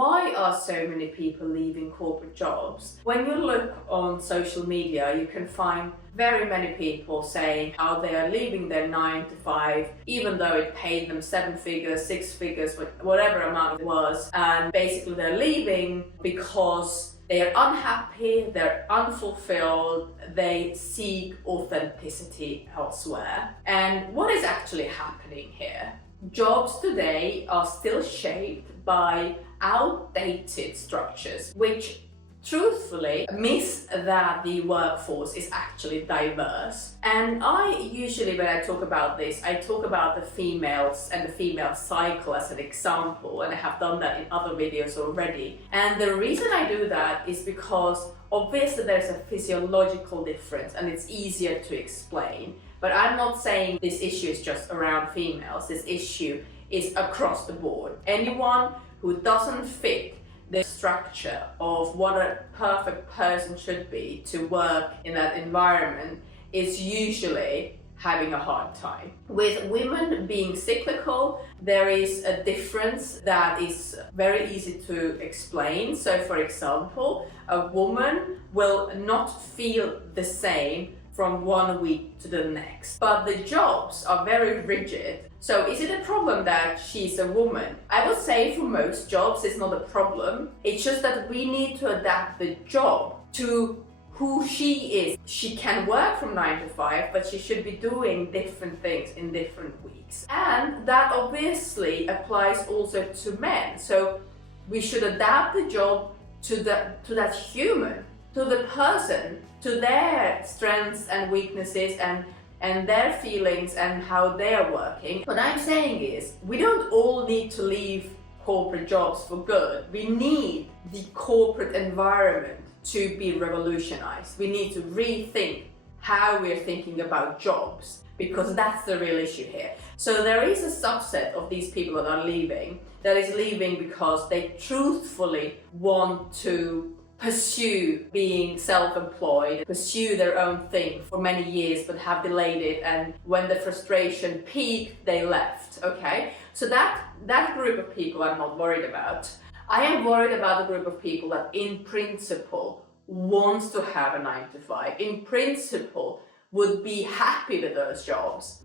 Why are so many people leaving corporate jobs? When you look on social media, you can find very many people saying how they are leaving their 9 to 5, even though it paid them 7 figures, 6 figures, whatever amount it was. And basically they're leaving because they are unhappy, they're unfulfilled, they seek authenticity elsewhere. And what is actually happening here? Jobs today are still shaped by outdated structures, which truthfully miss that the workforce is actually diverse. And I usually, when I talk about this, I talk about the females and the female cycle as an example, and I have done that in other videos already. And the reason I do that is because obviously there's a physiological difference and it's easier to explain. But I'm not saying this issue is just around females. This issue is across the board. Anyone who doesn't fit the structure of what a perfect person should be to work in that environment is usually having a hard time. With women being cyclical, there is a difference that is very easy to explain. So for example, a woman will not feel the same from one week to the next, but the jobs are very rigid. So is it a problem that she's a woman? I would say for most jobs it's not a problem. It's just that we need to adapt the job to who she is. She can work from 9 to 5, but she should be doing different things in different weeks. And that obviously applies also to men. So we should adapt the job to that human, to the person, to their strengths and weaknesses and their feelings and how they're working. What I'm saying is, we don't all need to leave corporate jobs for good. We need the corporate environment to be revolutionized. We need to rethink how we're thinking about jobs, because that's the real issue here. So there is a subset of these people that are leaving, that is leaving because they truthfully want to pursue being self-employed, pursue their own thing for many years but have delayed it, and when the frustration peaked, they left, okay? So that group of people I'm not worried about. I am worried about the group of people that in principle wants to have a 9 to 5, in principle would be happy with those jobs.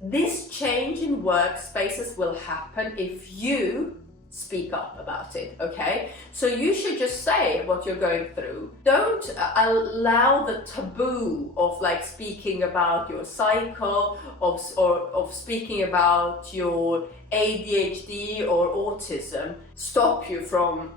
This change in workspaces will happen if you speak up about it, okay? So you should just say what you're going through. Don't allow the taboo of like speaking about your cycle, of speaking about your ADHD or autism stop you from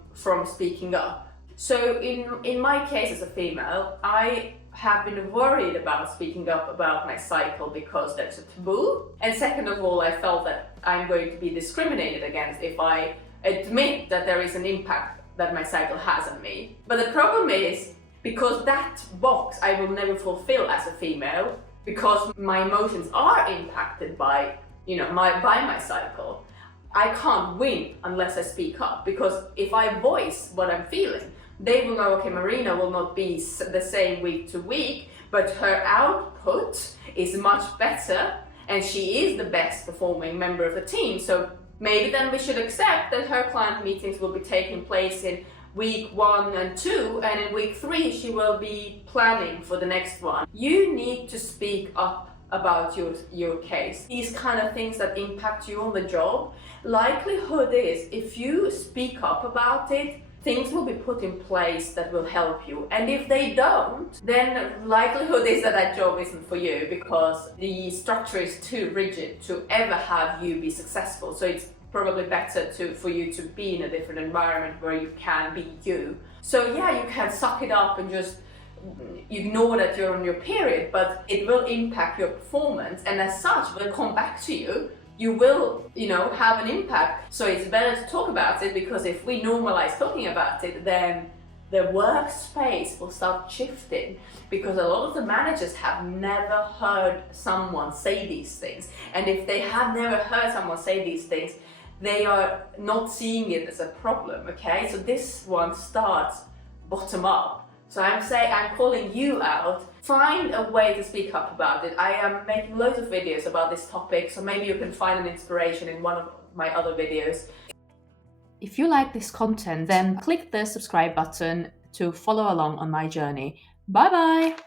speaking up. So in my case as a female, I have been worried about speaking up about my cycle because there's a taboo. And second of all, I felt that I'm going to be discriminated against if I admit that there is an impact that my cycle has on me. But the problem is, because that box I will never fulfill as a female, because my emotions are impacted by, by my cycle, I can't win unless I speak up. Because if I voice what I'm feeling, they will know, okay, Marina will not be the same week to week, but her output is much better and she is the best performing member of the team. So maybe then we should accept that her client meetings will be taking place in week 1 and 2, and in week 3 she will be planning for the next one. You need to speak up about your case. These kind of things that impact you on the job, likelihood is if you speak up about it, things will be put in place that will help you. And if they don't, then likelihood is that that job isn't for you, because the structure is too rigid to ever have you be successful. So it's probably better for you to be in a different environment where you can be you. So yeah, you can suck it up and just ignore that you're on your period, but it will impact your performance, and as such will come back to you. You will, have an impact. So it's better to talk about it, because if we normalize talking about it, then the workspace will start shifting, because a lot of the managers have never heard someone say these things. And if they have never heard someone say these things, they are not seeing it as a problem, okay? So this one starts bottom up. So I'm calling you out. Find a way to speak up about it. I am making loads of videos about this topic, so maybe you can find an inspiration in one of my other videos. If you like this content, then click the subscribe button to follow along on my journey. Bye bye!